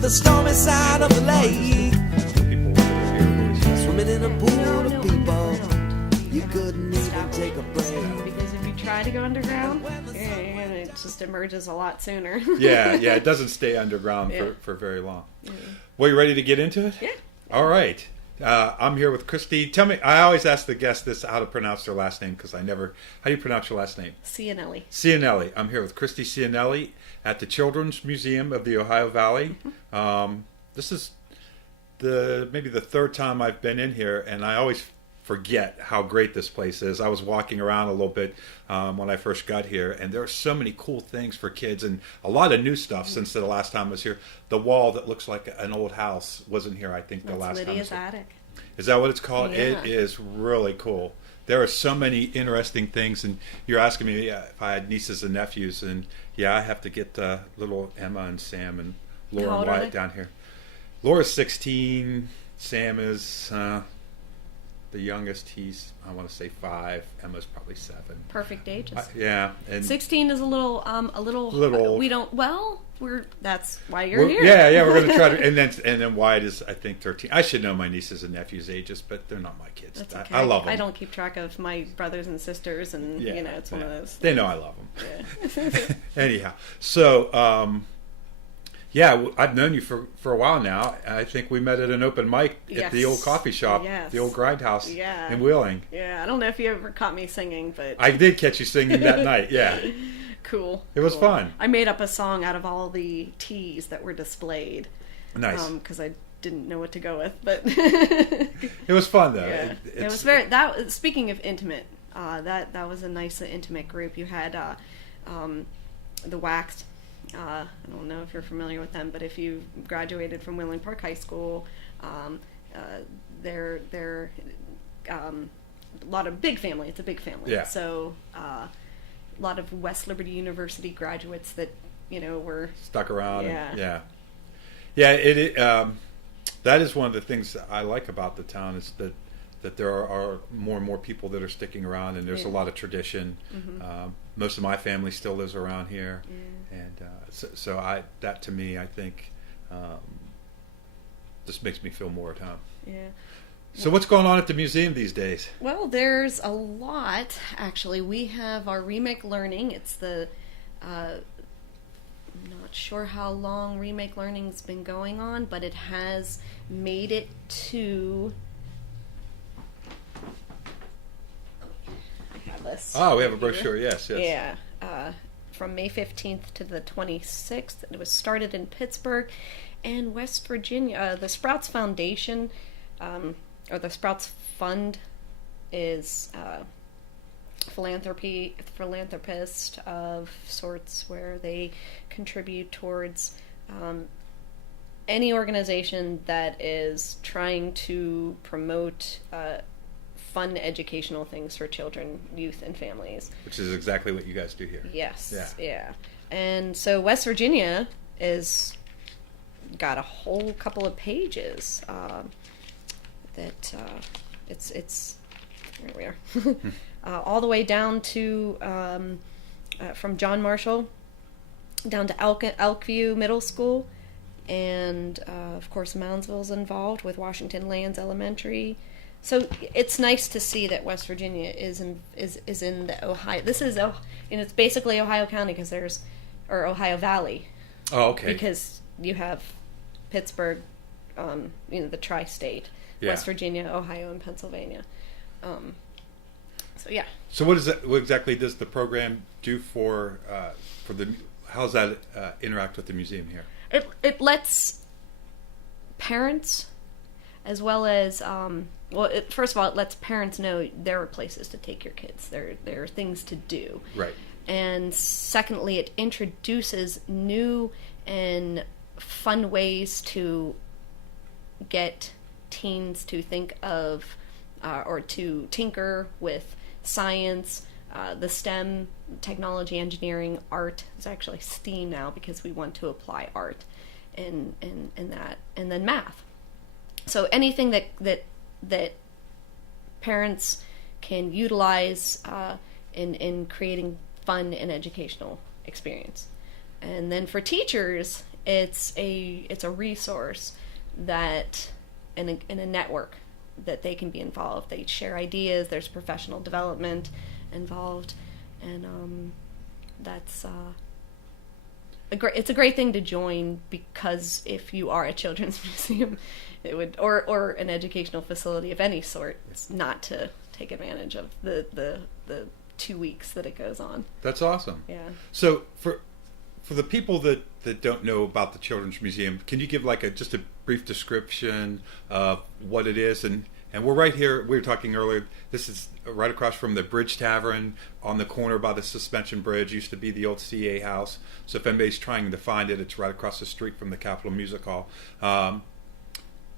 at the stormy side of the lake. Swimming in a pool of people. You couldn't even take a break. Because if you try to go underground, it just emerges a lot sooner. yeah, it doesn't stay underground for very long. Well, you ready to get into it? Yeah. All right. I'm here with Christy. Tell me, I always ask the guests this, how to pronounce their last name, because how do you pronounce your last name? Cianelli. Cianelli. I'm here with Christy Cianelli at the Children's Museum of the Ohio Valley. This is maybe the third time I've been in here, and I always forget how great this place is. I was walking around a little bit when I first got here, and there are so many cool things for kids and a lot of new stuff since the last time I was here. The wall that looks like an old house wasn't here, I think, the last time. Lydia's attic. Is that what it's called? Yeah. It is really cool. There are so many interesting things, and you're asking me if I had nieces and nephews, and I have to get little Emma and Sam and Laura and Wyatt down here. Laura's 16, Sam is the youngest. He's, I want to say 5. Emma's probably 7. Perfect ages. Yeah, and 16 is a little old. We don't. Well, that's why you're here. Yeah, we're going to try to, and then Wyatt is, I think, 13. I should know my nieces and nephews' ages, but they're not my kids. That's okay. I love them. I don't keep track of my brothers and sisters, and it's one of those. They know I love them. Yeah. Anyhow, so. I've known you for a while now. I think we met at an open mic at the old coffee shop, the old Grindhouse in Wheeling. Yeah, I don't know if you ever caught me singing, but... I did catch you singing that night, yeah. Cool. It was fun. I made up a song out of all the teas that were displayed. Nice. Because I didn't know what to go with, but... It was fun, though. Yeah. It was speaking of intimate, that was a nice intimate group. You had the Waxed. I don't know if you're familiar with them, but if you graduated from Wheeling Park High School, they're a lot of big family. It's a big family. Yeah. So a lot of West Liberty University graduates that were stuck around. Yeah. It that is one of the things that I like about the town is that there are more and more people that are sticking around, and there's a lot of tradition. Mm-hmm. Most of my family still lives around here, and so that to me, I think, just makes me feel more at home. Yeah. So what's going on at the museum these days? Well, there's a lot, actually. We have our Remake Learning. It's the I'm not sure how long Remake Learning's been going on, but it has made it to... This. Oh, we have a brochure, yes. Yeah. From May 15th to the 26th. It was started in Pittsburgh and West Virginia. The Sprouts Foundation, or the Sprouts Fund, is philanthropist of sorts, where they contribute towards any organization that is trying to promote fun educational things for children, youth, and families. Which is exactly what you guys do here. Yes. Yeah. And so West Virginia is got a whole couple of pages that it's here we are. All the way down to from John Marshall down to Elkview Middle School, and of course Moundsville's involved with Washington Lands Elementary. So it's nice to see that West Virginia is in the Ohio. This is it's basically Ohio County or Ohio Valley. Oh, okay. Because you have Pittsburgh, the tri-state, West Virginia, Ohio, and Pennsylvania. So what exactly does the program do for the? How does that interact with the museum here? It lets parents, as well as first of all, it lets parents know there are places to take your kids. There are things to do. Right. And secondly, it introduces new and fun ways to get teens to think of or to tinker with science, the STEM, technology, engineering, art. It's actually STEAM now because we want to apply art in that, and then math. So anything that parents can utilize in creating fun and educational experience. And then for teachers, It's a resource that in a network that they can be involved. They share ideas. There's professional development involved, and that's it's a great thing to join, because if you are a children's museum, it would or an educational facility of any sort, it's not to take advantage of the 2 weeks that it goes on. That's awesome. Yeah. So for the people that don't know about the Children's Museum, can you give like just a brief description of what it is? And we're right here, we were talking earlier, this is right across from the Bridge Tavern on the corner by the Suspension Bridge. Used to be the old CA house. So if anybody's trying to find it, it's right across the street from the Capitol Music Hall.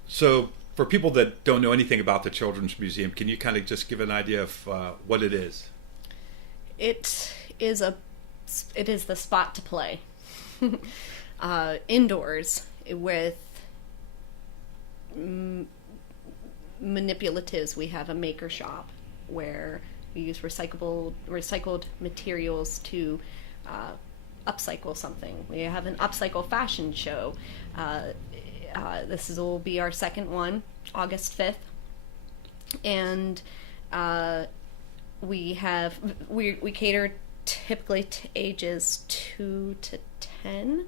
So for people that don't know anything about the Children's Museum, can you kind of just give an idea of what it is? It is the spot to play. Indoors with manipulatives. We have a maker shop where we use recycled materials to upcycle something. We have an upcycle fashion show. This will be our second one, August 5th, and we cater typically to ages 2 to 10.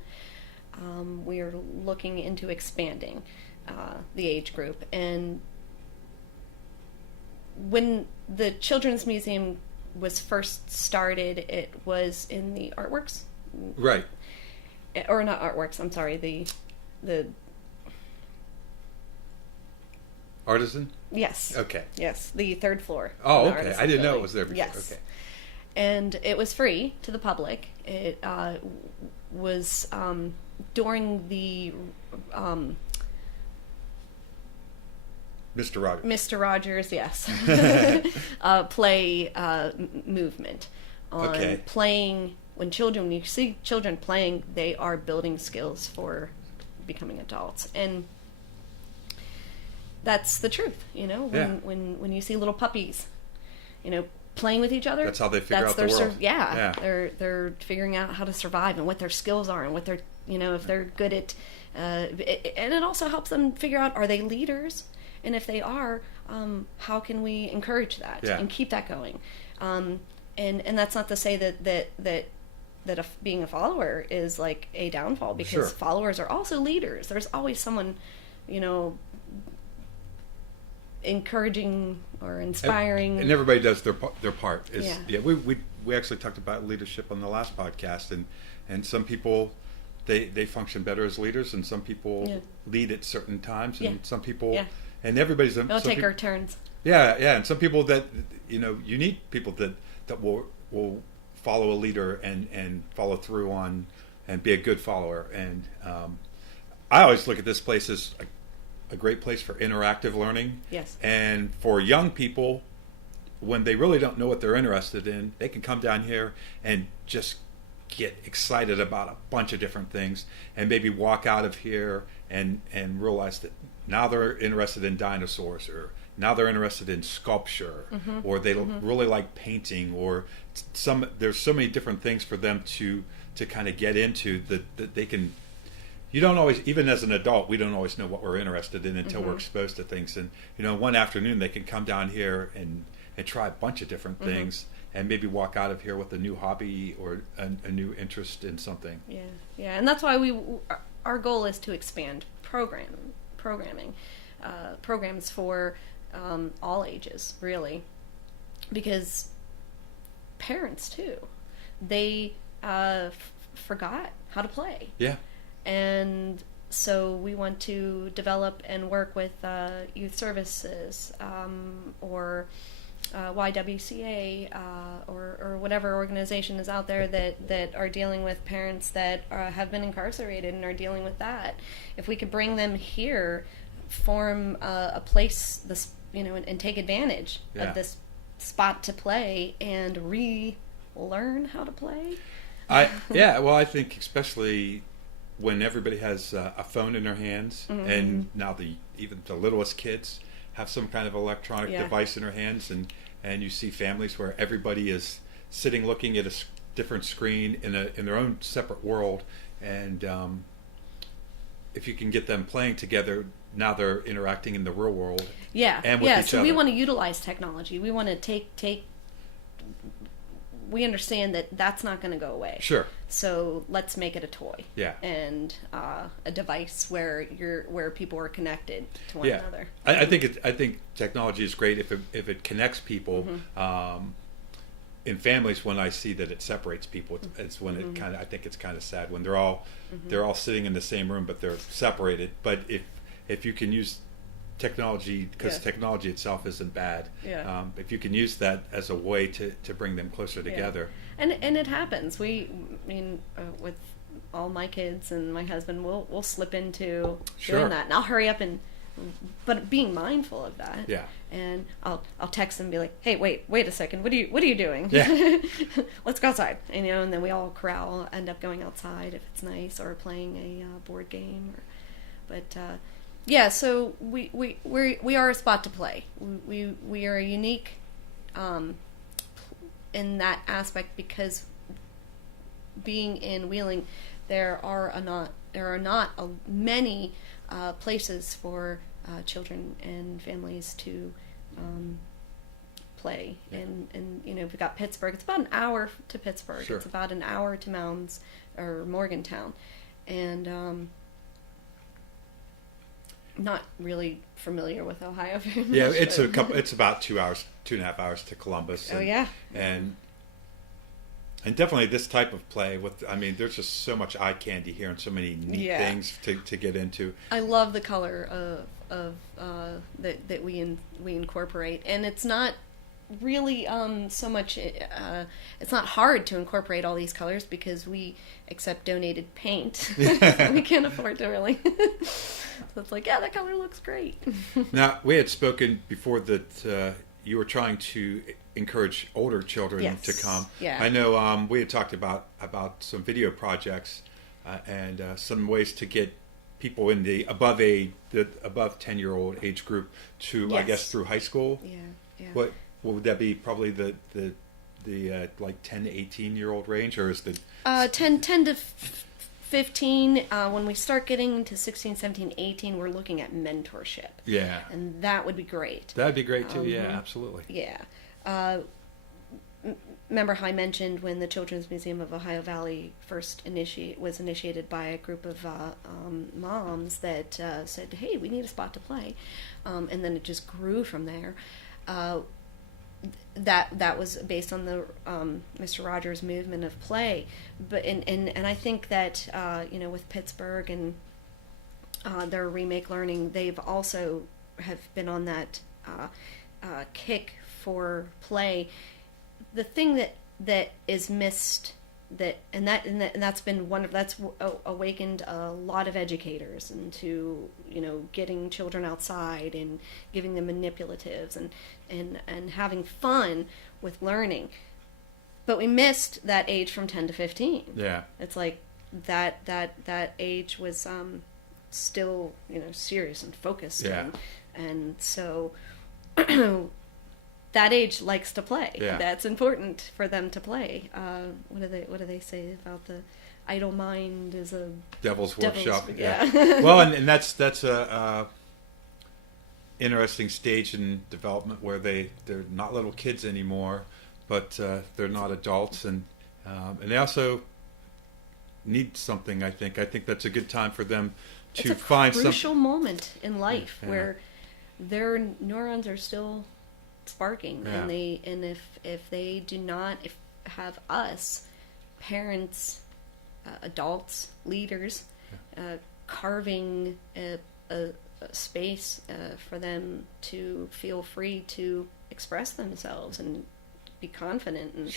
We are looking into expanding the age group. And when the Children's Museum was first started, it was in the Artworks. Right. Or not Artworks, I'm sorry, the Artisan? Yes. Okay. Yes, the third floor. Oh, of the okay. Artisan I didn't know building. it was there before. Yes. Okay. And it was free to the public. It was during the Mr. Rogers. Mr. Rogers, yes, play movement on Okay. playing. When you see children playing, they are building skills for becoming adults, and that's the truth. When you see little puppies, playing with each other, That's how they figure out the their world. yeah. They're figuring out how to survive and what their skills are and what they're if they're good at, and it also helps them figure out, are they leaders, and if they are, how can we encourage that and keep that going, and that's not to say that being a follower is like a downfall, because followers are also leaders. There's always someone encouraging or inspiring, and everybody does their part. We actually talked about leadership on the last podcast, and some people they function better as leaders, and some people lead at certain times, and some people and everybody's they'll take our turns. And some people that you need people that will follow a leader and follow through on and be a good follower. And I always look at this place as a great place for interactive learning. Yes. And for young people, when they really don't know what they're interested in, they can come down here and just get excited about a bunch of different things, and maybe walk out of here and realize that now they're interested in dinosaurs, or now they're interested in sculpture, or they really like painting, or there's so many different things for them to kind of get into that they can. You don't always, even as an adult, we don't always know what we're interested in until we're exposed to things. And one afternoon they can come down here and try a bunch of different things, and maybe walk out of here with a new hobby or a new interest in something. Yeah, and that's why our goal is to expand programming programs for all ages, really, because parents too, they forgot how to play. Yeah. And so we want to develop and work with youth services, or YWCA, or whatever organization is out there that are dealing with parents that have been incarcerated and are dealing with that. If we could bring them here, form a place, and take advantage of this spot to play and relearn how to play. I think especially when everybody has a phone in their hands, and now even the littlest kids have some kind of electronic device in their hands, and you see families where everybody is sitting looking at a different screen in their own separate world, and if you can get them playing together, now they're interacting in the real world. Yeah, and with each so other. we want to utilize technology. We want to take. We understand that that's not going to go away. Sure. So let's make it a toy. Yeah. And a device where people are connected to one Yeah. another. I think technology is great if it connects people. In families, when I see that it separates people, it's when it kind of, I think it's kind of sad when they're all sitting in the same room but they're separated. But if you can use technology, because technology itself isn't bad, if you can use that as a way to bring them closer together. And it happens. With all my kids and my husband, we'll slip into doing that, and I'll hurry up but being mindful of that. Yeah. And I'll text them and be like, hey, wait a second, what are you doing? Yeah. Let's go outside. And then we all corral, end up going outside if it's nice, or playing a board game. So we are a spot to play. We are unique in that aspect, because being in Wheeling, there are not many places for children and families to play. And we've got Pittsburgh. It's about an hour to Pittsburgh. Sure. It's about an hour to Mounds or Morgantown, and not really familiar with Ohio very much. Yeah, it's about 2.5 hours to Columbus. And definitely this type of play there's just so much eye candy here and so many neat things to get into. I love the color of that we incorporate, and it's not really so much. It's not hard to incorporate all these colors because we accept donated paint. So we can't afford to really. So it's like, that color looks great. Now, we had spoken before that you were trying to encourage older children to come. Yeah. I know we had talked about some video projects and some ways to get people in the above 10-year-old age group to, I guess, through high school. Yeah. What would that be? Probably the like 10 to 18-year-old range, or is the 10 to 15, when we start getting to 16, 17, 18, we're looking at mentorship. Yeah. And that would be great. That'd be great too. Yeah, absolutely. Yeah. Remember how I mentioned when the Children's Museum of Ohio Valley first was initiated by a group of moms that said, hey, we need a spot to play. And then it just grew from there. That was based on the Mr. Rogers movement of play, but and I think that with Pittsburgh and their remake learning, they've also have been on that kick for play. The thing that is missed, that's been that's awakened a lot of educators into getting children outside and giving them manipulatives and having fun with learning, but we missed that age from 10 to 15. Yeah, it's like that age was still serious and focused. And so that age likes to play. Yeah. That's important for them to play. What do they say about the idle mind is a devil's workshop? Yeah. Well, and that's a interesting stage in development where they're not little kids anymore, but they're not adults, and they also need something. I think that's a good time for them to find some crucial moment in life where their neurons are still sparking, and if they do not have us parents, adults, leaders, carving a space for them to feel free to express themselves and be confident, and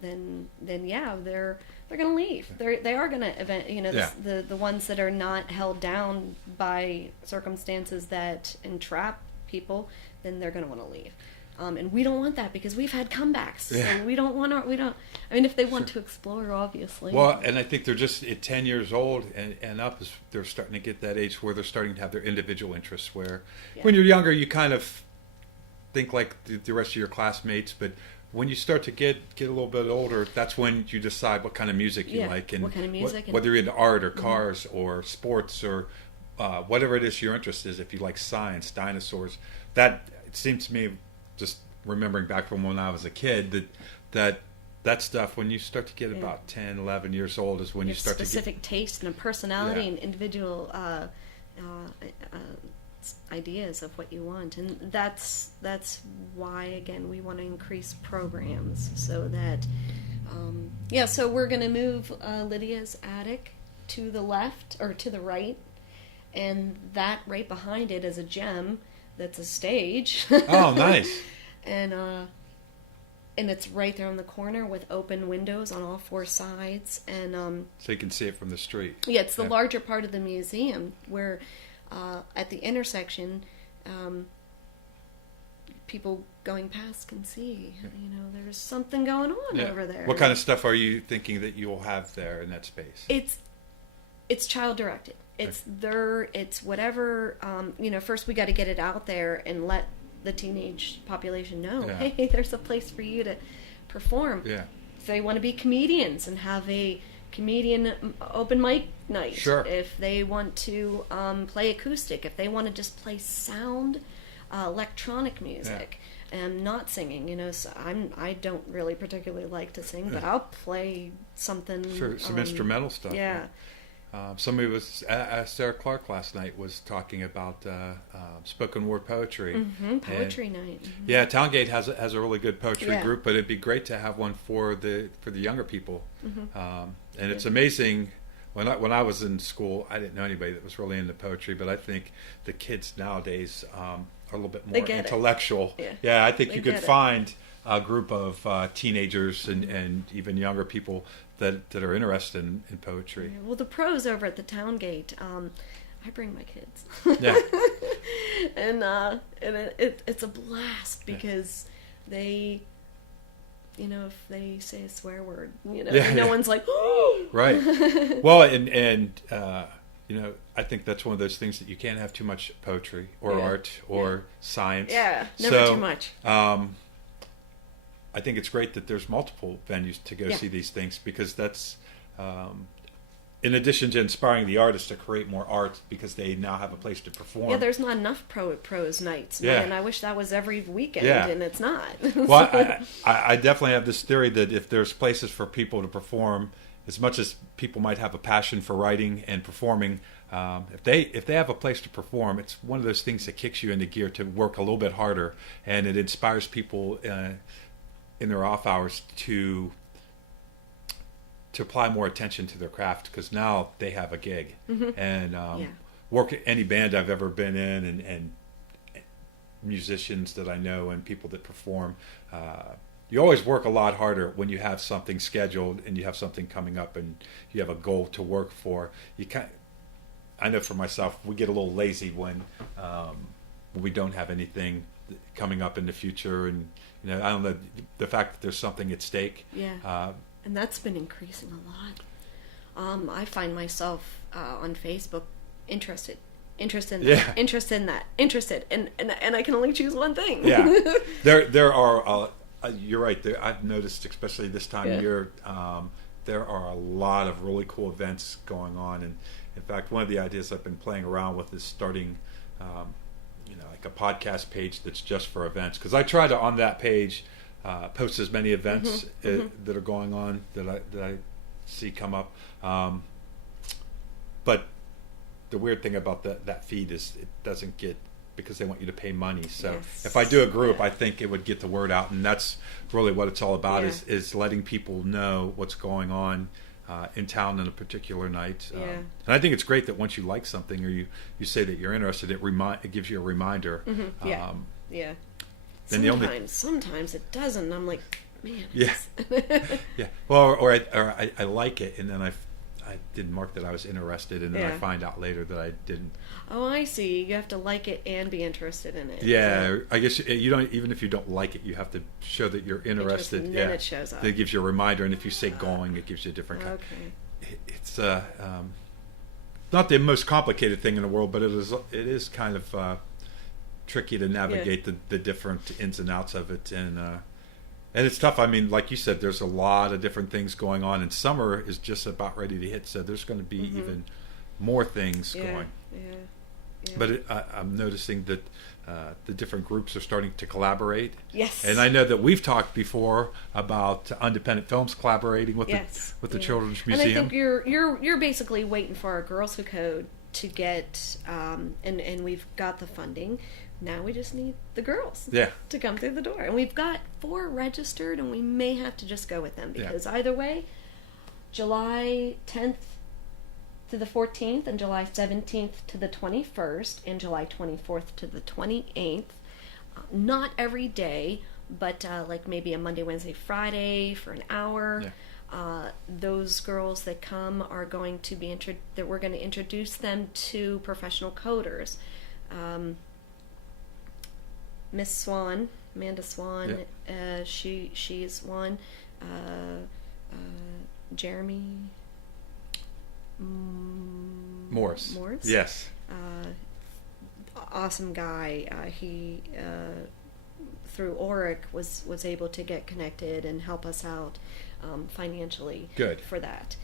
then they're going to leave. They are going to the ones that are not held down by circumstances that entrap people, then they're going to want to leave. And we don't want that, because we've had comebacks. Yeah. So we don't if they want to explore, obviously. Well, and I think they're just at 10 years old and up, they're starting to get that age where they're starting to have their individual interests, where when you're younger, you kind of think like the rest of your classmates, but when you start to get a little bit older, that's when you decide what kind of music you like, and what kind of music, whether you're into art or cars or sports or whatever it is your interest is. If you like science, dinosaurs, that it seems to me, just remembering back from when I was a kid, that stuff, when you start to get about 10, 11 years old, is when you start to get specific taste and a personality and individual ideas of what you want, and that's why, again, we want to increase programs so that so we're going to move Lydia's attic to the left or to the right, and that right behind it is a gem that's a stage. Oh, nice. And it's right there on the corner with open windows on all four sides, and so you can see it from the street. Yeah, it's the larger part of the museum where at the intersection, people going past can see. There's something going on over there. What kind of stuff are you thinking that you'll have there in that space? It's child directed. It's whatever. First we got to get it out there and let the teenage population know, hey, there's a place for you to perform. Yeah. If they want to be comedians and have a comedian open mic night. Sure. If they want to play acoustic, if they want to just play sound, electronic music, and not singing. So I don't really particularly like to sing, but I'll play something. Sure, some instrumental stuff. Yeah. Somebody was Sarah Clark last night was talking about spoken word poetry. Poetry night. Yeah, Towngate has a really good poetry group, but it'd be great to have one for the younger people. And it's amazing. When I was in school, I didn't know anybody that was really into poetry, but I think the kids nowadays are a little bit more intellectual. Yeah, I think you could find a group of teenagers and even younger people that are interested in poetry. Well, the pros over at the Towngate, I bring my kids. Yeah. and it's a blast because they, if they say a swear word, no one's like, oh! Right. Well, and I think that's one of those things that you can't have too much poetry or art or science. Yeah, never too much. I think it's great that there's multiple venues to go see these things, because that's, in addition to inspiring the artists to create more art, because they now have a place to perform. Yeah, there's not enough pros nights, man. I wish that was every weekend, and it's not. Well, I definitely have this theory that if there's places for people to perform, as much as people might have a passion for writing and performing, if they have a place to perform, it's one of those things that kicks you into gear to work a little bit harder, and it inspires people in their off hours to apply more attention to their craft, because now they have a gig. And work at any band I've ever been in, and musicians that I know and people that perform, you always work a lot harder when you have something scheduled and you have something coming up and you have a goal to work for. I know for myself, we get a little lazy when we don't have anything coming up in the future, and I don't know, the fact that there's something at stake. And that's been increasing a lot. I find myself on Facebook interested in that, and I can only choose one thing. There are you're right. I've noticed, especially this time of year, there are a lot of really cool events going on, and in fact, one of the ideas I've been playing around with is starting like a podcast page that's just for events, because I try to, on that page, post as many events that are going on that I see come up. But the weird thing about that feed is it doesn't get, because they want you to pay money. So if I do a group, I think it would get the word out, and that's really what it's all about, is letting people know what's going on in town on a particular night. And I think it's great that once you like something, or you say that you're interested, it gives you a reminder. Then sometimes it doesn't. I'm like, man. Well, or I like it, and then I didn't mark that I was interested, and then I find out later that I didn't. Oh, I see. You have to like it and be interested in it. Yeah, I guess you don't. Even if you don't like it, you have to show that you're interested. And then it shows up. It gives you a reminder, and if you say going, it gives you a different. It's not the most complicated thing in the world, but it is kind of tricky to navigate the different ins and outs of it, and And it's tough. I mean, like you said, there's a lot of different things going on, and summer is just about ready to hit. So there's going to be even more things going. Yeah. But I'm noticing that the different groups are starting to collaborate. Yes. And I know that we've talked before about independent films collaborating with the Children's Museum. And I think you're basically waiting for our Girls Who Code to get, and we've got the funding. Now we just need the girls to come through the door. And we've got 4 registered, and we may have to just go with them because either way, July 10th to the 14th and July 17th to the 21st and July 24th to the 28th. Not every day, but like maybe a Monday, Wednesday, Friday for an hour. Those girls that come are going to be that we're going to introduce them to professional coders. Miss Swan, Amanda Swan, she's one. Jeremy Morris. Yes. Awesome guy. He through Oric was able to get connected and help us out financially. Good. For that.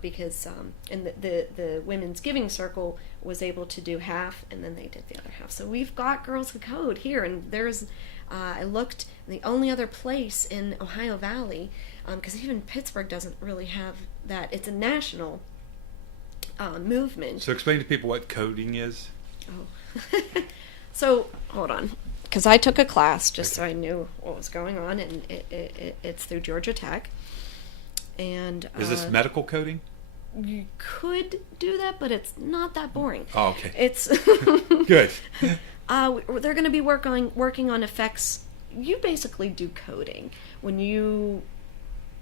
Because and the Women's Giving Circle was able to do half, and then they did the other half. So we've got Girls Who Code here, and there's I looked, the only other place in Ohio Valley, because even Pittsburgh doesn't really have that. It's a national movement. So explain to people what coding is. Oh, so hold on, because I took a class just so I knew what was going on, and it's through Georgia Tech. And is this medical coding? You could do that, but it's not that boring. Oh, okay. It's good. They're going to be working on effects. You basically do coding when you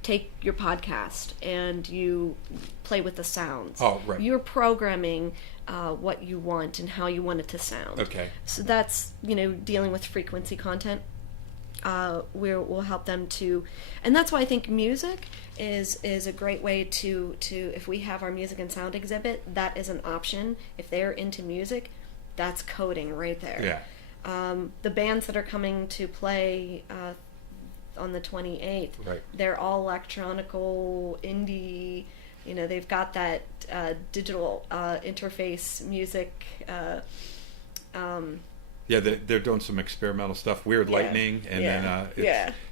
take your podcast and you play with the sounds. Oh, right. You're programming what you want and how you want it to sound. Okay. So that's dealing with frequency content. We'll help them to, and that's why I think music is a great way to if we have our music and sound exhibit, that is an option. If they're into music, that's coding right there. Yeah. The bands that are coming to play on the 28th, right, they're all electronical indie. They've got that digital interface music. Yeah, they're doing some experimental stuff, weird lightning, and then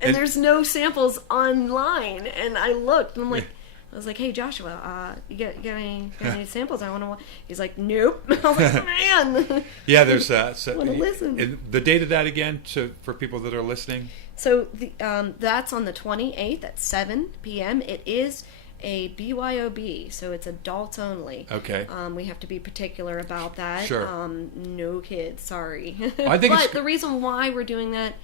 and there's no samples online. And I looked, and I was like, "Hey, Joshua, you got any samples? I want to." He's like, "Nope." I was like, "Man." Yeah, there's so want to listen. And the date of that again, for people that are listening. So that's on the 28th at 7 p.m. It is a BYOB, so it's adults only. Okay. We have to be particular about that. Sure. No kids, sorry. I think but the reason why we're doing that,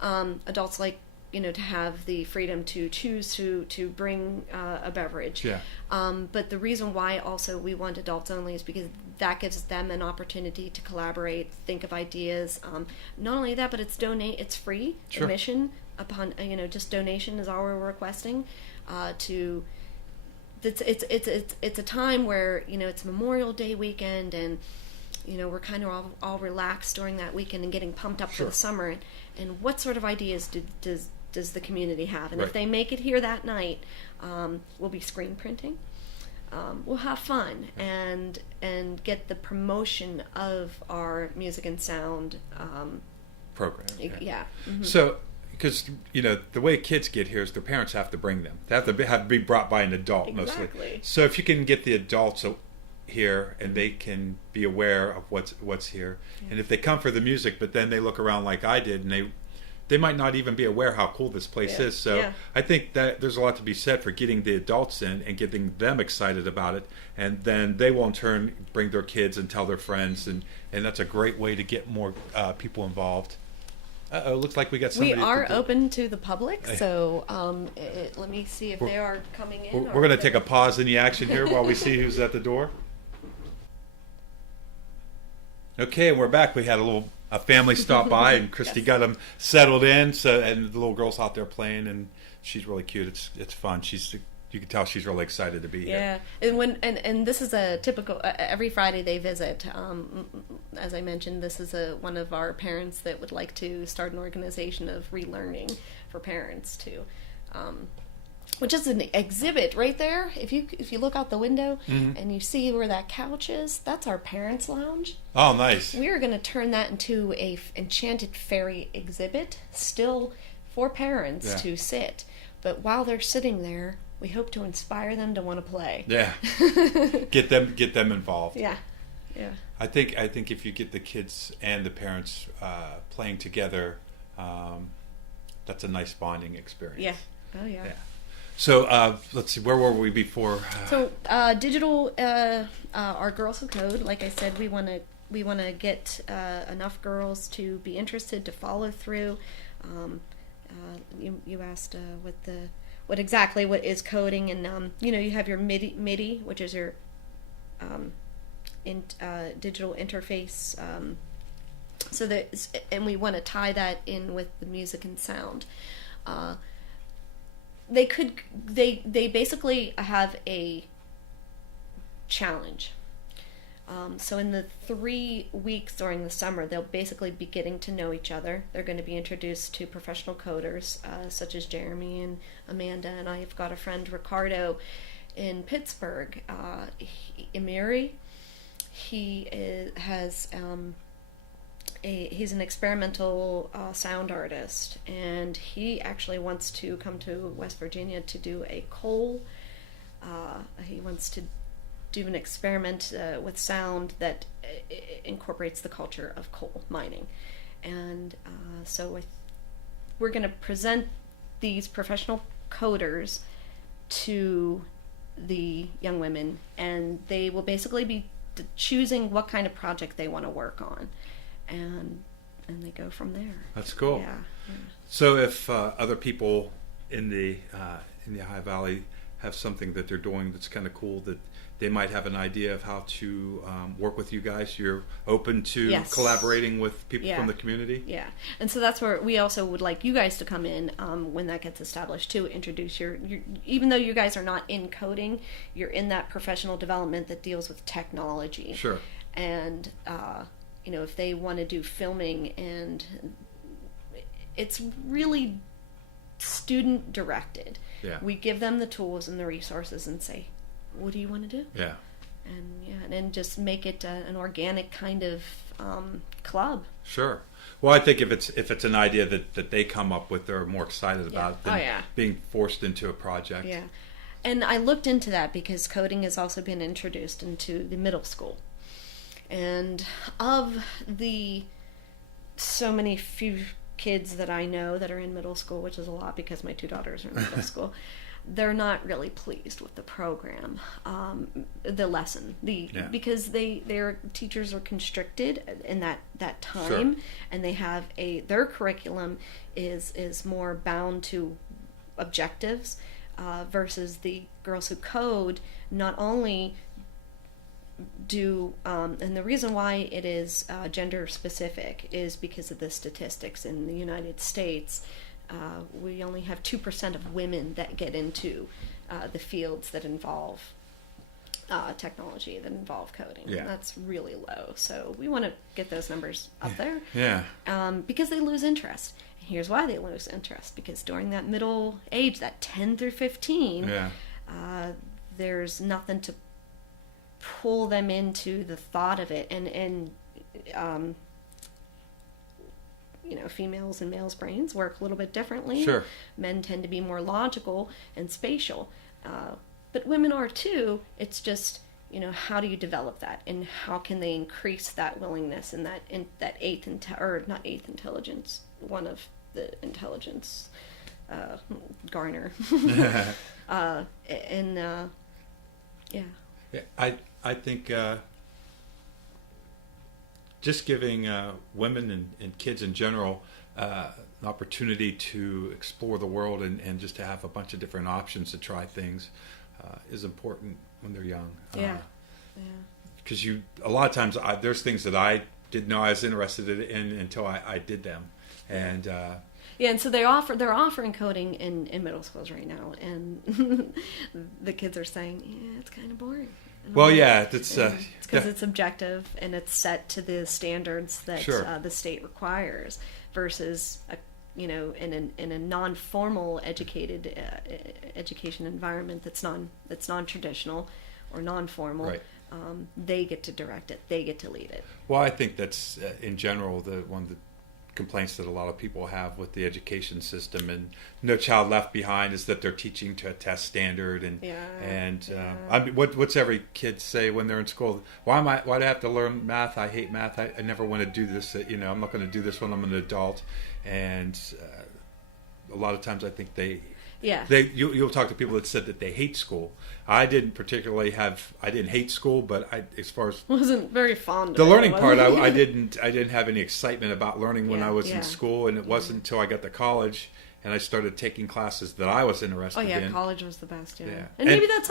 adults like to have the freedom to choose to bring a beverage. Yeah. But the reason why also we want adults only is because that gives them an opportunity to collaborate, think of ideas. Not only that, but it's free admission upon just donation is all we're requesting. It's a time where it's Memorial Day weekend, and we're kind of all relaxed during that weekend and getting pumped up for the summer. And what sort of ideas does the community have? And if they make it here that night, we'll be screen printing. We'll have fun and get the promotion of our music and sound program. Yeah. Mm-hmm. So. Because the way kids get here is their parents have to bring them. They have to be brought by an adult mostly. So if you can get the adults here and they can be aware of what's here, and if they come for the music, but then they look around like I did, and they might not even be aware how cool this place is. So I think that there's a lot to be said for getting the adults in and getting them excited about it, and then they will in turn bring their kids and tell their friends, and that's a great way to get more people involved. Uh-oh, looks like we got somebody. We are open to the public, so let me see if they are coming in. We're going to take a pause in the action here while we see who's at the door. Okay, and we're back. We had a family stop by, and Christy got them settled in. And the little girl's out there playing, and she's really cute. It's fun. You can tell she's really excited to be here. Yeah, and and this is a typical. Every Friday they visit. as I mentioned, this is one of our parents that would like to start an organization of relearning for parents too. Which is an exhibit right there. If you look out the window and you see where that couch is, that's our parents' lounge. Oh, nice. We are going to turn that into a enchanted fairy exhibit, still for parents to sit. But while they're sitting there, we hope to inspire them to want to play. Yeah. Get them involved. Yeah. I think if you get the kids and the parents playing together, that's a nice bonding experience. Yeah. Oh yeah. So let's see, where were we before? So digital, our Girls Who Code. Like I said, we want to get enough girls to be interested to follow through. You asked what exactly is coding, and you have your MIDI, which is your digital interface. So that, and we want to tie that in with the music and sound. They basically have a challenge. So in the 3 weeks during the summer, they'll basically be getting to know each other. They're going to be introduced to professional coders, such as Jeremy and Amanda, and I've got a friend, Ricardo, in Pittsburgh. Emiri, he's an experimental sound artist, and he actually wants to come to West Virginia to do a coal. He wants to do an experiment with sound that incorporates the culture of coal mining, and so we're going to present these professional coders to the young women, and they will basically be choosing what kind of project they want to work on. And they go from there. That's cool. Yeah. So if other people in the Ohio Valley have something that they're doing that's kind of cool, that they might have an idea of how to work with you guys, you're open to collaborating with people from the community? Yeah. And so that's where we also would like you guys to come in when that gets established, to introduce your even though you guys are not in coding, you're in that professional development that deals with technology. Sure. And if they want to do filming, and it's really student directed. Yeah. We give them the tools and the resources and say, what do you want to do? Yeah. And just make it an organic kind of club. Sure. Well, I think if it's an idea that they come up with, they're more excited about than being forced into a project. Yeah. And I looked into that because coding has also been introduced into the middle school. And of the so many few kids that I know that are in middle school, which is a lot because my 2 daughters are in middle school, they're not really pleased with the program, the lesson, because their teachers are constricted in that time, and they have their curriculum is more bound to objectives, versus the Girls Who Code not only do, and the reason why it is gender specific is because of the statistics in the United States. We only have 2% of women that get into the fields that involve technology, that involve coding. Yeah. That's really low. So we want to get those numbers up there. Yeah. Because they lose interest. And here's why they lose interest. Because during that middle age, that 10 through 15, there's nothing to pull them into the thought of it. And females and males' brains work a little bit differently. Sure. Men tend to be more logical and spatial, but women are too. It's just, how do you develop that, and how can they increase that willingness and that not eighth intelligence, one of the intelligence, Garner. I think just giving women and kids in general an opportunity to explore the world and just to have a bunch of different options to try things is important when they're young. Because a lot of times there's things that I didn't know I was interested in until I did them, and and so they're offering coding in middle schools right now, and the kids are saying, it's kind of boring. Well, yeah, that's It's because it's objective and it's set to the standards that Sure. the state requires, versus in a non-formal education environment that's non-traditional or non-formal. Right. They get to direct it. They get to lead it. Well, I think that's in general one of the complaints that a lot of people have with the education system and No Child Left Behind is that they're teaching to a test standard and I mean, what's every kid say when they're in school? Why do I have to learn math? I hate math. I never want to do this. I'm not going to do this when I'm an adult. And a lot of times I think you'll talk to people that said that they hate school. I didn't hate school, but as far as wasn't very fond of the learning it, part, I didn't have any excitement about learning when I was in school, and it wasn't until I got to college and I started taking classes that I was interested in. Oh yeah, college was the best. Yeah. And maybe that's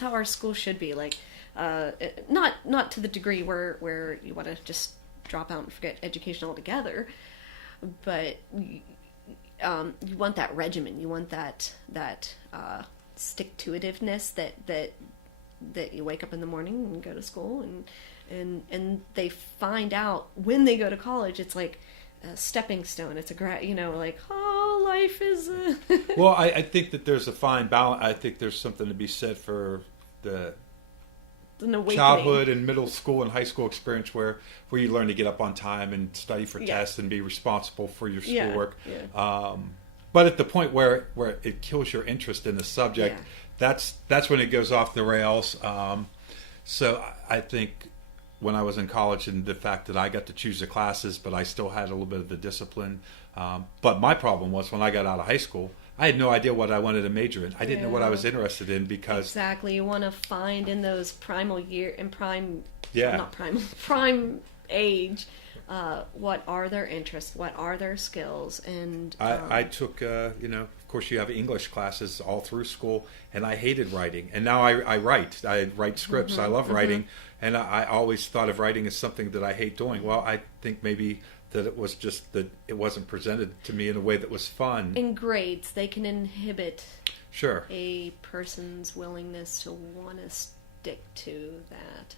how our school should be. Like, not to the degree where you want to just drop out and forget education altogether, but you want that regimen. You want that stick-to-itiveness that you wake up in the morning and go to school and they find out when they go to college. It's like a stepping stone. It's life is. Well, I think that there's a fine balance. I think there's something to be said for the childhood and middle school and high school experience where you learn to get up on time and study for tests and be responsible for your schoolwork. Yeah. But at the point where it kills your interest in the subject, that's when it goes off the rails. So I think when I was in college and the fact that I got to choose the classes, but I still had a little bit of the discipline. But my problem was when I got out of high school, I had no idea what I wanted to major in. I didn't know what I was interested in because exactly, you want to find in those prime age, what are their interests, what are their skills, and I took of course you have English classes all through school, and I hated writing, and now I write scripts. I love writing, and I always thought of writing as something that I hate doing. Well, I think maybe that it was just that it wasn't presented to me in a way that was fun. In grades, they can inhibit sure a person's willingness to want to stick to that.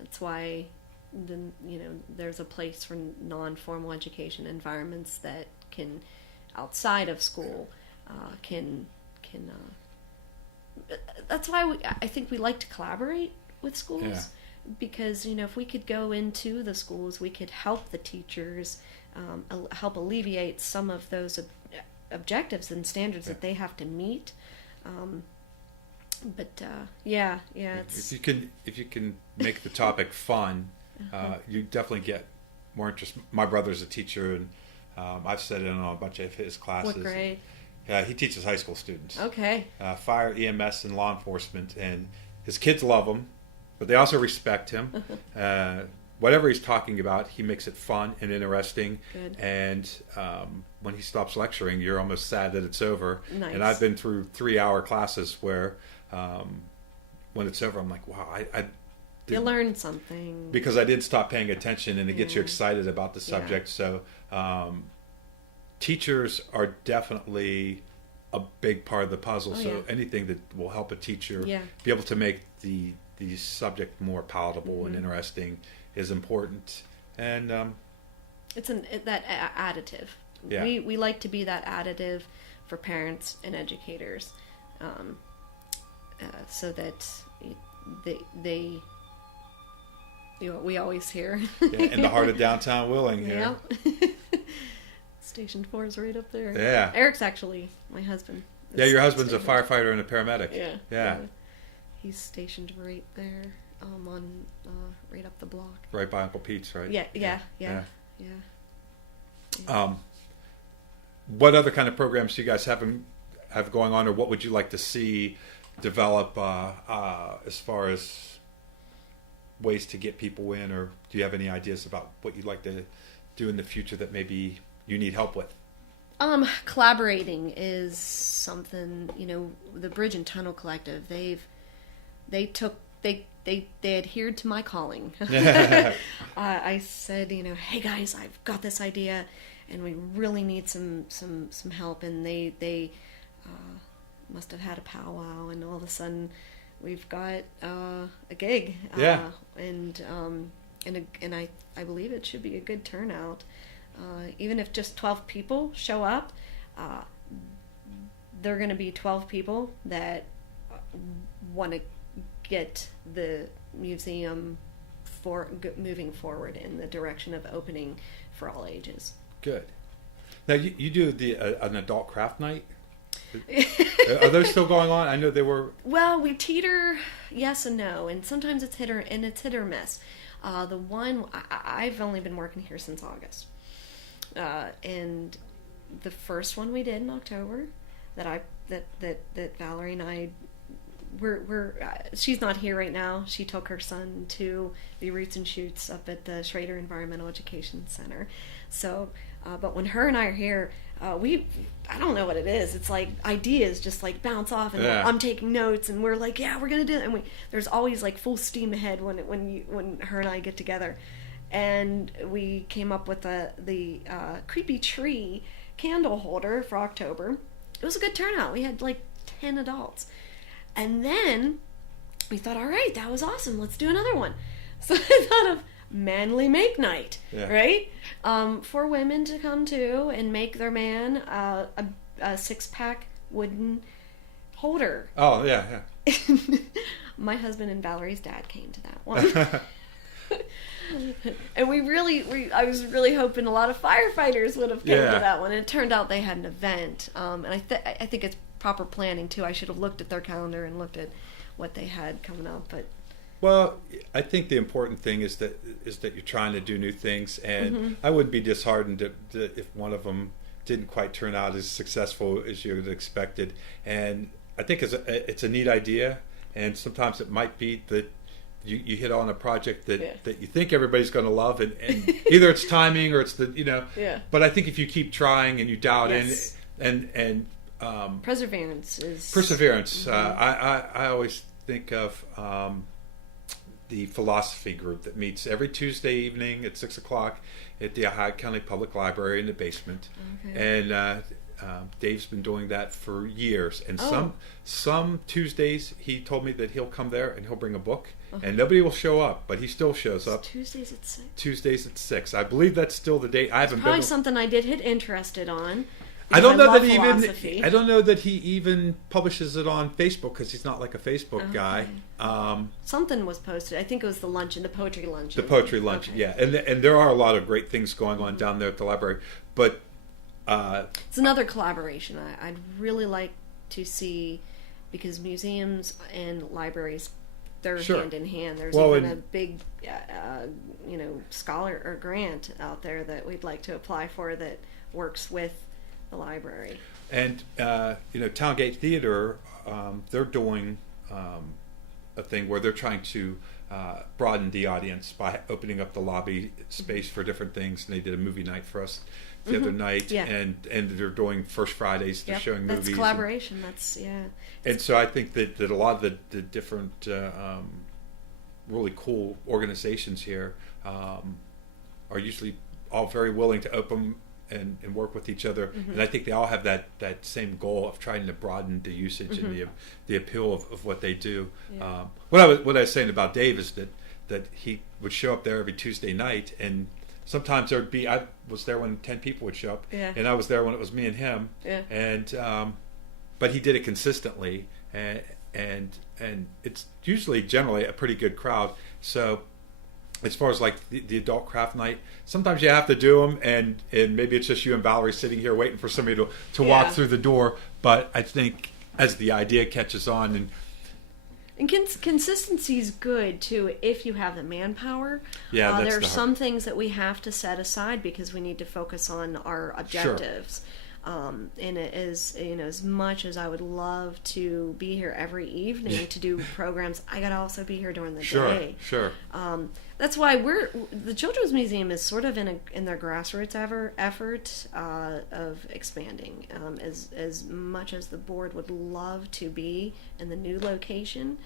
That's why there's a place for non-formal education environments that can, outside of school, that's why I think we like to collaborate with schools. Yeah. Because if we could go into the schools, we could help the teachers, help alleviate some of those objectives and standards that they have to meet. It's if you can make the topic fun, you definitely get more interest. My brother's a teacher, and I've sat in on a bunch of his classes. What grade? He teaches high school students. Okay. Fire, EMS, and law enforcement, and his kids love him. But they also respect him. Whatever he's talking about, he makes it fun and interesting. Good. And when he stops lecturing, you're almost sad that it's over. Nice. And I've been through 3-hour classes where when it's over, I'm like, wow, I you learned something. Because I did stop paying attention, and it gets you excited about the subject. So teachers are definitely a big part of the puzzle. Anything that will help a teacher be able to make the subject more palatable and interesting is important, and it's that additive. Yeah. We like to be that additive for parents and educators, so that they we always hear in the heart of downtown Wheeling here. Yeah. Station 4 is right up there. Yeah. Eric's actually my husband. Yeah, your husband's a firefighter and a paramedic. Yeah. He's stationed right there, on right up the block. Right by Uncle Pete's, right? Yeah. What other kind of programs do you guys have going on, or what would you like to see develop as far as ways to get people in, or do you have any ideas about what you'd like to do in the future that maybe you need help with? Collaborating is something, the Bridge and Tunnel Collective, they adhered to my calling. I said, hey guys, I've got this idea and we really need some help, and they must have had a powwow, and all of a sudden we've got a gig. Yeah. And I believe it should be a good turnout. Even if just 12 people show up, they're going to be 12 people that want to get the museum moving forward in the direction of opening for all ages. Good. Now you do an adult craft night. Are those still going on? I know they were. Well, we teeter yes and no, and sometimes it's hit or miss. The one I've only been working here since August, and the first one we did in October that Valerie and I we're she's not here right now. She took her son to the Roots and Shoots up at the Schrader Environmental Education Center. So, but when her and I are here, I don't know what it is. It's like ideas just like bounce off, and I'm taking notes, and we're like, yeah, we're gonna do it. And there's always like full steam ahead when her and I get together, and we came up with the creepy tree candle holder for October. It was a good turnout. We had like 10 adults. And then we thought, all right, that was awesome. Let's do another one. So I thought of Manly Make Night, right? For women to come to and make their man a 6-pack wooden holder. Oh, yeah. My husband and Valerie's dad came to that one. And I was really hoping a lot of firefighters would have come to that one. And it turned out they had an event. And I think it's proper planning too. I should have looked at their calendar and looked at what they had coming up. But well, I think the important thing is that you're trying to do new things, and I wouldn't be disheartened if one of them didn't quite turn out as successful as you had expected. And I think it's a neat idea, and sometimes it might be that you hit on a project that you think everybody's going to love, and either it's timing or it's But I think if you keep trying and you doubt in and perseverance is perseverance. I always think of the philosophy group that meets every Tuesday evening at 6:00 at the Ohio County Public Library in the basement, and Dave's been doing that for years. And some Tuesdays he told me that he'll come there and he'll bring a book, and nobody will show up, but he still shows up. Tuesdays at 6. Tuesdays at 6. I believe that's still the date. I haven't probably been. Something I did hit interested on. I don't know that he even publishes it on Facebook, because he's not like a Facebook guy. Something was posted. I think it was the poetry luncheon. The poetry luncheon, yeah. And there are a lot of great things going on down there at the library. But it's another collaboration I'd really like to see, because museums and libraries, they're hand in hand. There's even a big scholar or grant out there that we'd like to apply for that works with the library. And Towngate Theater, they're doing a thing where they're trying to broaden the audience by opening up the lobby space for different things. And they did a movie night for us the other night, and they're doing First Fridays. They're showing movies. That's collaboration. And so I think that a lot of the different really cool organizations here are usually all very willing to open and work with each other, and I think they all have that same goal of trying to broaden the usage and the appeal of what they do. What I was saying about Dave is that he would show up there every Tuesday night, and sometimes I was there when 10 people would show up, and I was there when it was me and him, and but he did it consistently, and it's usually generally a pretty good crowd. So as far as like the adult craft night, sometimes you have to do them, and maybe it's just you and Valerie sitting here waiting for somebody to walk through the door. But I think as the idea catches on, and consistency is good too if you have the manpower. There are some things that we have to set aside because we need to focus on our objectives. And it is, as much as I would love to be here every evening to do programs, I gotta also be here during the day. Sure. That's why the Children's Museum is sort of in their grassroots effort of expanding. As much as the board would love to be in the new location,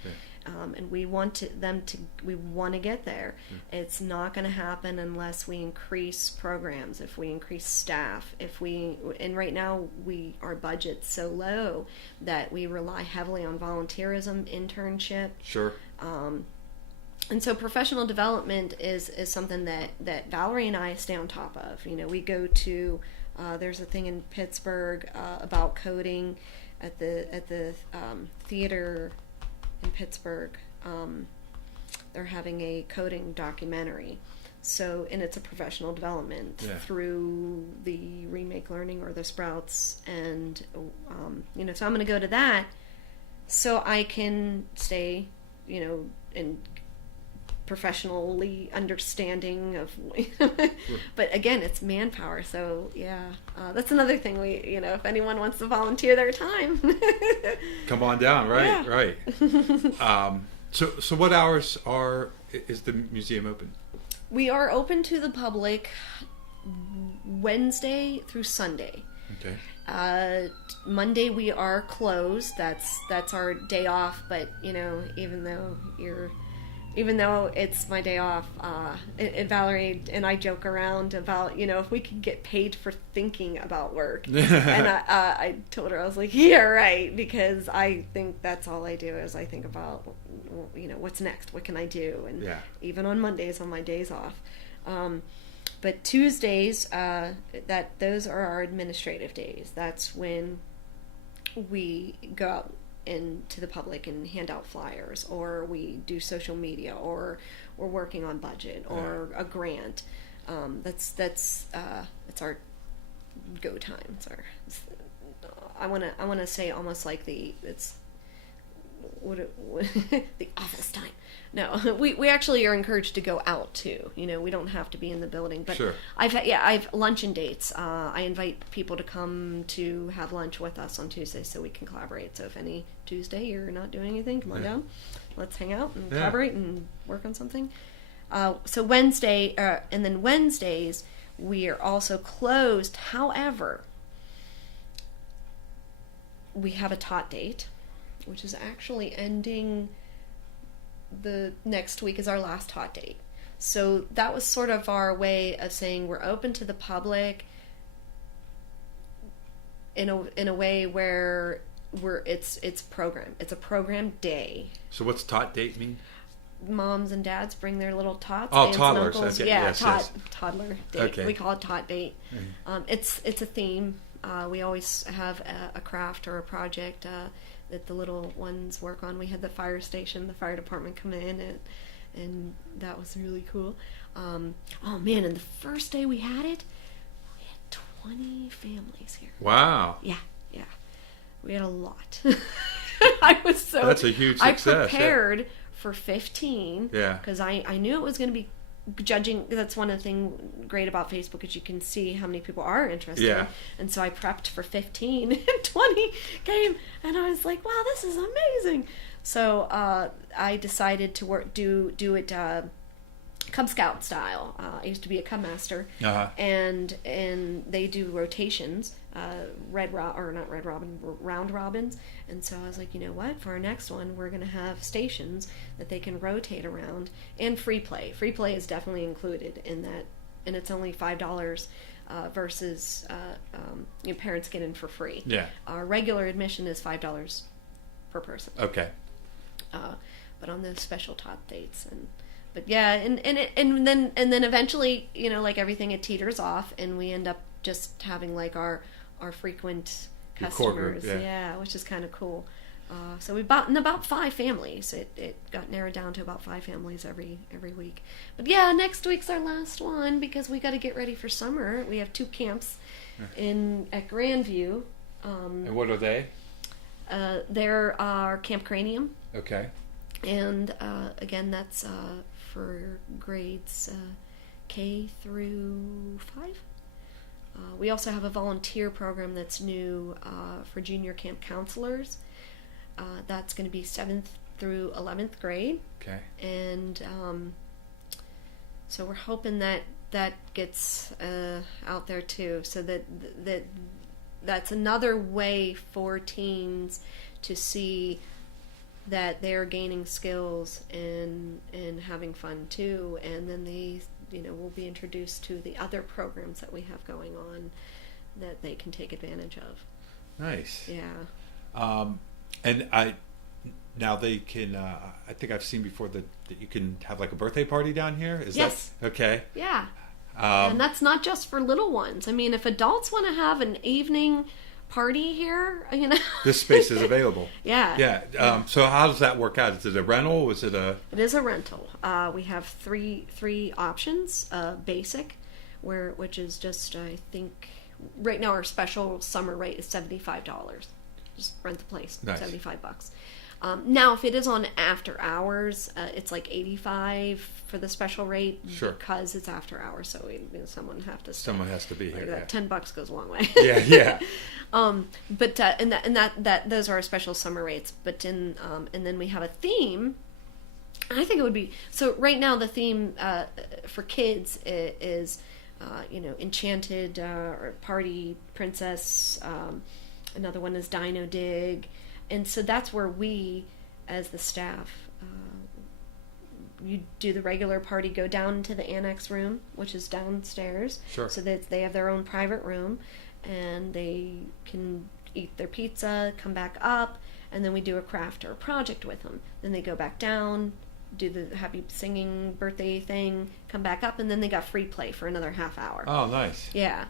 and we want to get there. It's not going to happen unless we increase programs, if we increase staff, and right now our budget's so low that we rely heavily on volunteerism, internship. Sure. And so professional development is something that Valerie and I stay on top of. We go to, there's a thing in Pittsburgh about coding at the theater in Pittsburgh. They're having a coding documentary. So, and it's a professional development through the Remake Learning or the Sprouts. And, so I'm going to go to that so I can stay, in professionally understanding of but again, it's manpower, so that's another thing. We if anyone wants to volunteer their time, come on down. Right. So what hours is the museum open? We are open to the public Wednesday through Sunday. Okay. Monday we are closed. That's our day off, but even though it's my day off, and Valerie and I joke around about, if we could get paid for thinking about work. And I told her, I was like, yeah, right, because I think that's all I do is I think about, what's next? What can I do? And even on Mondays, on my days off. But Tuesdays, those are our administrative days. That's when we go out into the public and hand out flyers, or we do social media, or we're working on budget or a grant. That's our go time. I want to say almost like the office time. No, we actually are encouraged to go out too. We don't have to be in the building. But sure. I've luncheon dates. I invite people to come to have lunch with us on Tuesday so we can collaborate. So if any Tuesday you're not doing anything, come on down. Let's hang out and collaborate and work on something. So Wednesday, and then Wednesdays we are also closed. However, we have a tot date, which is actually ending. The next week is our last hot date. So that was sort of our way of saying we're open to the public in a way where it's a program day. So what's tot date mean? Moms and dads bring their little tots. Oh, toddlers. Okay. Yeah, yes. toddler date. Okay. We call it tot date. Mm-hmm. It's a theme. We always have a craft or a project that the little ones work on. We had the fire station, the fire department come in, and that was really cool. Oh man, and the first day we had 20 families here. Wow. Yeah. We had a lot. That's a huge success. I prepared for 15. Yeah. Because I knew it was going to be judging. That's one of the things great about Facebook is you can see how many people are interested. Yeah. And so I prepped for 15 and 20 came, and I was like, wow, this is amazing. So I decided to do it Cub Scout style. I used to be a Cub Master, and they do rotations, round robins. And so I was like, you know what? For our next one, we're going to have stations that they can rotate around, and free play. Free play is definitely included in that, and it's only $5 versus parents get in for free. Yeah. Our regular admission is $5 per person. Okay. But on those special top dates But yeah, and then eventually, like everything, it teeters off, and we end up just having like our frequent customers, which is kind of cool. So we bought in about 5 families. It got narrowed down to about 5 families every week. But yeah, next week's our last one because we got to get ready for summer. We have 2 camps at Grandview. And what are they? They're our Camp Cranium. Okay. And again, that's for grades K through 5. We also have a volunteer program that's new for junior camp counselors. That's going to be 7th through 11th grade. Okay. And so we're hoping that gets out there too, so that's another way for teens to see that they're gaining skills and having fun too, and then they will be introduced to the other programs that we have going on that they can take advantage of. Nice. Yeah. And now they can. I think I've seen before that you can have like a birthday party down here. Is Yes. that okay? Yeah. And that's not just for little ones. I mean, if adults want to have an evening party here, This space is available. Yeah. Yeah. So how does that work out? Is it a rental? Is it a? It is a rental. We have three options. Basic, which is just, I think right now our special summer rate is $75. Just rent the place. Nice. $75. Now, if it is on after hours, it's like $85 for the special rate. Sure. Because it's after hours, so someone have to stay. Someone has to be here. Like that $10 goes a long way. Yeah. But that those are our special summer rates. But and then we have a theme. I think it would be so. Right now, the theme for kids is Enchanted or Party Princess. Another one is Dino Dig. And so that's where we, as the staff, you do the regular party, go down to the annex room, which is downstairs. Sure. So that they have their own private room, and they can eat their pizza, come back up, and then we do a craft or a project with them. Then they go back down, do the happy singing birthday thing, come back up, and then they got free play for another half hour. Oh, nice. Yeah.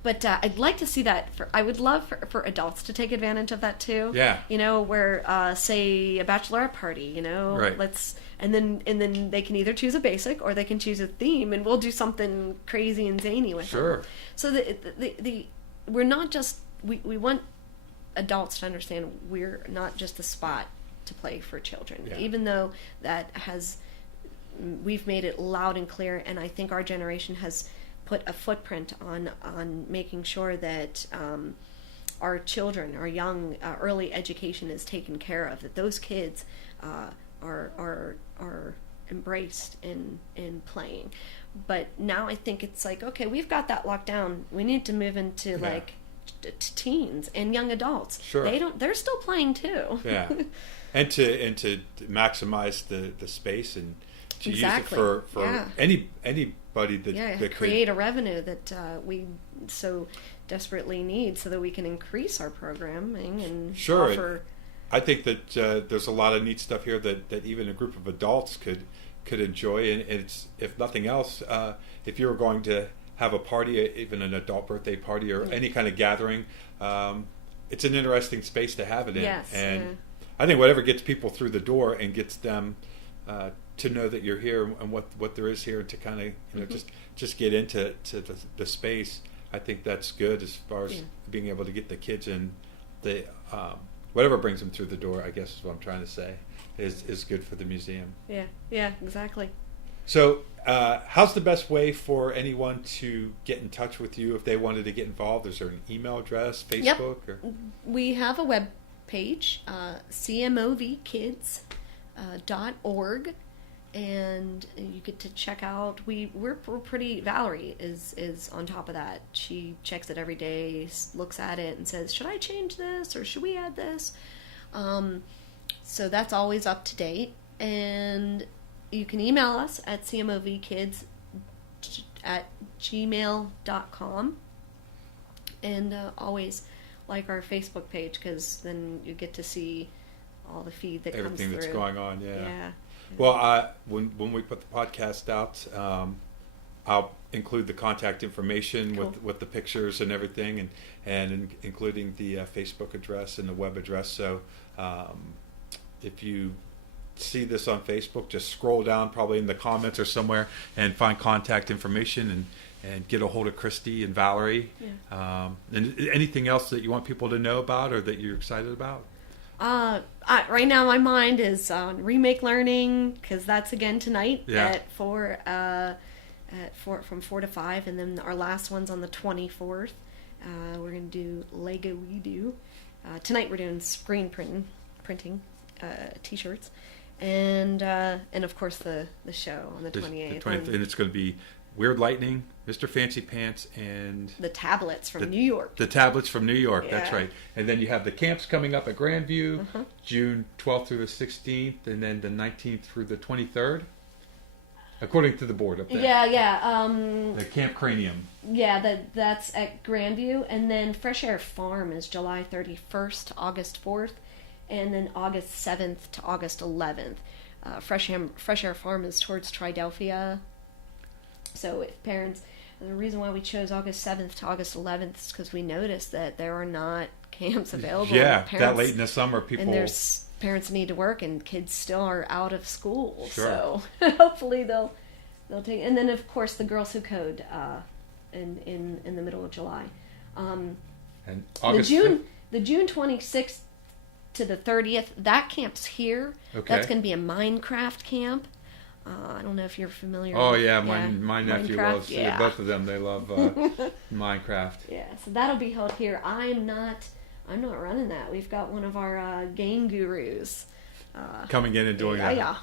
But I'd like to see that. I would love for adults to take advantage of that too. Yeah. Where say a bachelorette party. Right. And then they can either choose a basic or they can choose a theme, and we'll do something crazy and zany with them. Sure. So we're not just we want adults to understand we're not just a spot to play for children. Yeah. Even though we've made it loud and clear, and I think our generation has put a footprint on making sure that our children, our young, early education is taken care of. That those kids are embraced in playing. But now I think it's like, okay, we've got that locked down. We need to move into like teens and young adults. Sure. They're still playing too. Yeah. And to maximize the space and to Exactly. use it for anybody that create a revenue that we so desperately need, so that we can increase our programming and Sure. offer. I think that there's a lot of neat stuff here that even a group of adults could enjoy, and it's, if nothing else, if you were going to have a party, even an adult birthday party or any kind of gathering, it's an interesting space to have it in. Yes, and I think whatever gets people through the door and gets them to know that you're here and what there is here, to kind of just get into the space. I think that's good as far as being able to get the kids in. The whatever brings them through the door, I guess is what I'm trying to say, is good for the museum. Yeah, exactly. So how's the best way for anyone to get in touch with you if they wanted to get involved? Is there an email address, Facebook? Yep. We have a web page, CMOVkids.org. And you get to check out. We're pretty. Valerie is on top of that. She checks it every day, looks at it, and says, "Should I change this or should we add this?" So that's always up to date. And you can email us at cmovkids@gmail.com. And always like our Facebook page, because then you get to see all the feed that Everything comes through. that's going on. Yeah. Yeah. Well, when we put the podcast out, I'll include the contact information Cool. with the pictures and everything, and including the Facebook address and the web address. So if you see this on Facebook, just scroll down probably in the comments or somewhere and find contact information and get a hold of Christy and Valerie. Yeah. And anything else that you want people to know about or that you're excited about? Right now my mind is on remake learning, because that's again tonight at 4 from 4 to 5, and then our last one's on the 24th. We're gonna do Lego We Do. Tonight we're doing screen printing t-shirts, and of course the show on the 28th. And it's going to be Weird Lightning, Mr. Fancy Pants, and the tablets from New York. The tablets from New York, Yeah. that's right. And then you have the camps coming up at Grandview, June 12th through the 16th, and then the 19th through the 23rd, according to the board up there. Yeah. The Camp Cranium. Yeah, that's at Grandview, and then Fresh Air Farm is July 31st to August 4th, and then August 7th to August 11th. Fresh Air Farm is towards Tridelphia. So if parents, the reason why we chose August 7th to August 11th is because we noticed that there are not camps available. Yeah, parents, that late in the summer, people... And there's parents need to work, and kids still are out of school. Sure. So hopefully they'll take... And then, of course, the Girls Who Code in the middle of July. And August The June 26th to the 30th, that camp's here. Okay. That's going to be a Minecraft camp. I don't know if you're familiar. Oh with, yeah, my nephew Minecraft, loves yeah. both of them. They love Minecraft. Yeah, so that'll be held here. I'm not running that. We've got one of our game gurus Coming in and doing that. Yeah.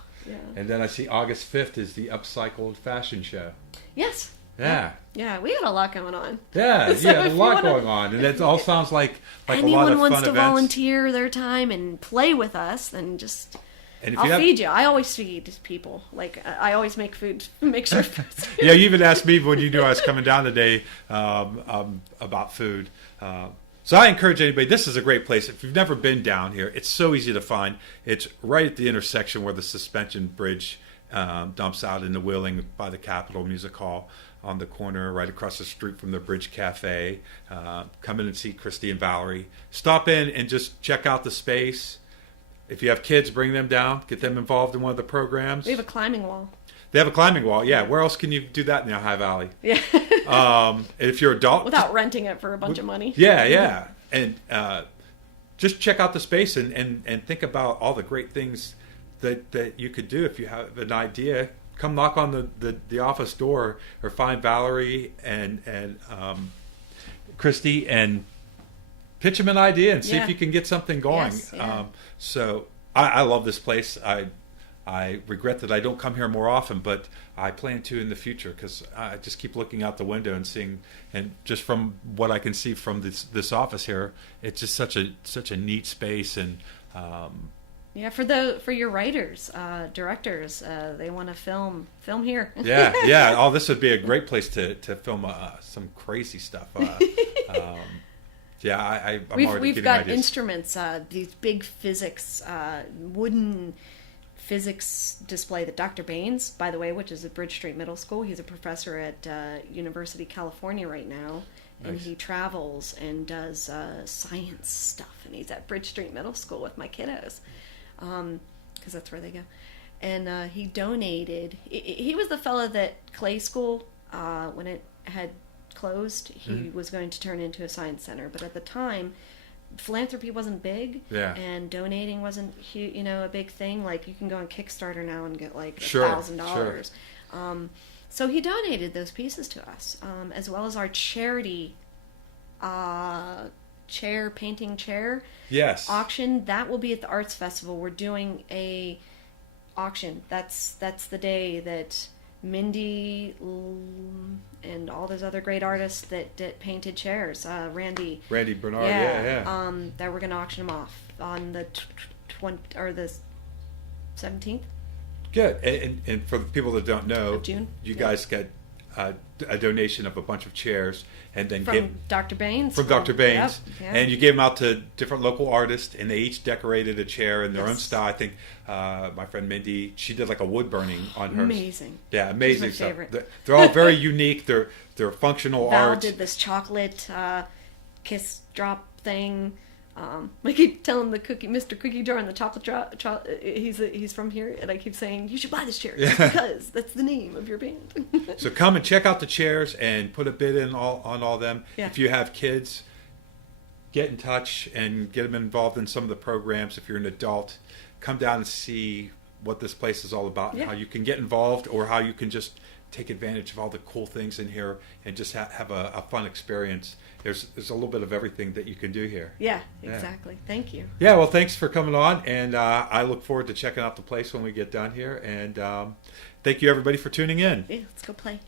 And then I see August 5th is the Upcycled Fashion Show. Yes. Yeah. Yeah, we got a lot going on. Yeah, So there's if a you lot wanna- going on, and it all sounds like a lot Anyone of wants fun to events. volunteer their time and play with us, then just... And if I'll you have, feed you. I always feed people. Like, I always make food, make sure food's yeah, you even asked me when you knew I was coming down today about food. So I encourage anybody, this is a great place. If you've never been down here, it's so easy to find. It's right at the intersection where the suspension bridge dumps out into Wheeling by the Capitol Music Hall, on the corner right across the street from the Bridge Cafe. Come in and see Christy and Valerie. Stop in and just check out the space. If you have kids, bring them down. Get them involved in one of the programs. We have a climbing wall. They have a climbing wall, yeah. Where else can you do that in the Ohio Valley? Yeah. And if you're an adult... Without renting it for a bunch of money. Yeah. And just check out the space and think about all the great things that you could do if you have an idea. Come knock on the office door, or find Valerie and Christy and pitch them an idea and see if you can get something going. Yes, yeah. So I love this place. I regret that I don't come here more often, but I plan to in the future, because I just keep looking out the window and seeing, and just from what I can see from this office here, it's just such a neat space. And Yeah, for your writers, directors, they want to film here. yeah. Oh, this would be a great place to film some crazy stuff. I'm already We've getting got ideas. instruments, these big physics, wooden physics display that Dr. Baines, by the way, which is at Bridge Street Middle School, he's a professor at University of California right now, and Nice. he travels and does science stuff, and he's at Bridge Street Middle School with my kiddos, because that's where they go. And he donated. He was the fellow that Clay School, when it had closed, he was going to turn into a science center, but at the time philanthropy wasn't big, and donating wasn't a big thing. Like, you can go on Kickstarter now and get like $1,000. So he donated those pieces to us, as well as our charity painting chair auction. That will be at the Arts Festival. We're doing a auction. That's the day that Mindy and all those other great artists that painted chairs, Randy Bernard, that we're going to auction them off on the 17th. Good. And for the people that don't know, Of June. you guys get a donation of a bunch of chairs, and then From Dr. Baines. from Dr. Baines, Yep. and you gave them out to different local artists, and they each decorated a chair in their own Yes. style. I think my friend Mindy, she did like a wood burning on hers. Amazing. Yeah, amazing She's my stuff. favorite. They're all very unique. They're functional Val art. did this chocolate kiss drop thing. I keep telling Mr. Cookie Jar and the chocolate drop. He's from here, and I keep saying, you should buy this chair just because that's the name of your band. So come and check out the chairs and put a bid in on all them. Yeah. If you have kids, get in touch and get them involved in some of the programs. If you're an adult, come down and see what this place is all about and Yeah. how you can get involved, or how you can just take advantage of all the cool things in here and just have a fun experience. There's a little bit of everything that you can do here. Yeah, exactly. Thank you. Yeah, well, thanks for coming on, and I look forward to checking out the place when we get done here. And thank you, everybody, for tuning in. Yeah, let's go play.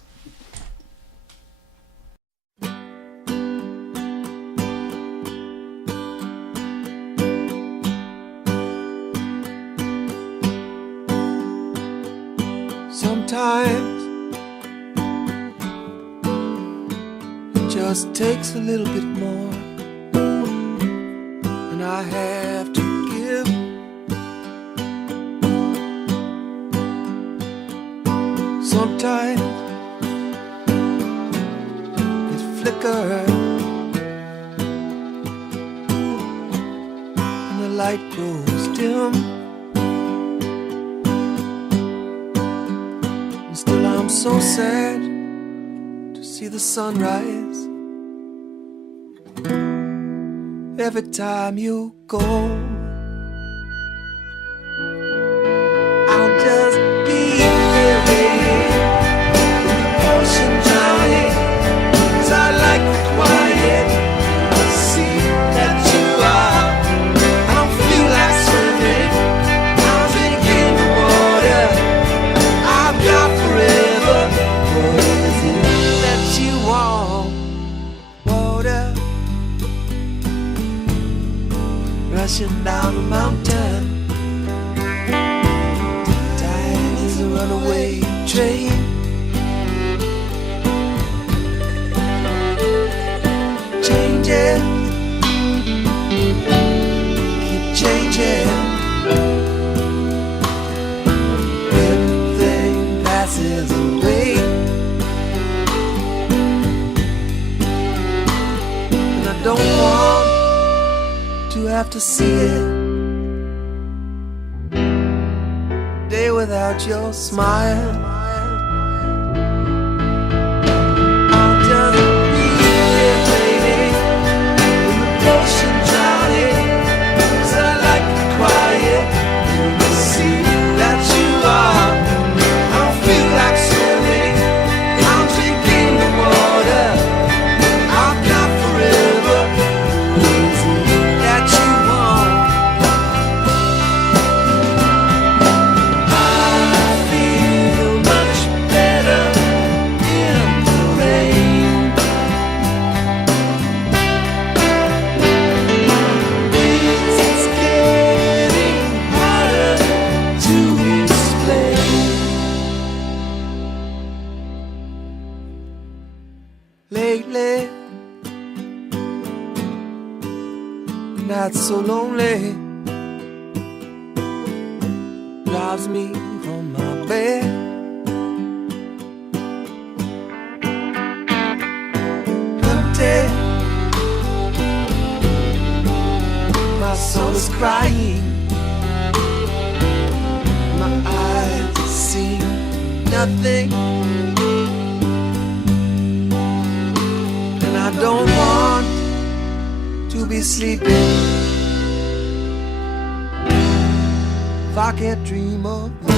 Sometimes it just takes a little bit more, and I have to give. Sometimes it flickers and the light grows dim. Still I'm so sad to see the sunrise every time you go. I'll just be here waiting in the ocean drowning, 'cause I like the quiet. I see that you are. I don't feel like swimming. I'm drinking the water I've got forever. What is it that you want? Water rushing down the mountain. Time is a runaway train. Changing, keep changing. Everything passes away, and I don't want to have to see it. Day without your smile, I'll just be here waiting in the ocean drowning, 'cause I like the quiet. You can see that you are. I don't feel like swimming. I'm drinking the water I've got forever. What is it that you want? I feel much better in the rain. It's getting harder to explain. Lately, not so lonely, drives me from my bed. Empty, my soul is crying, my eyes see nothing, and I don't want to be sleeping if I can't dream of you.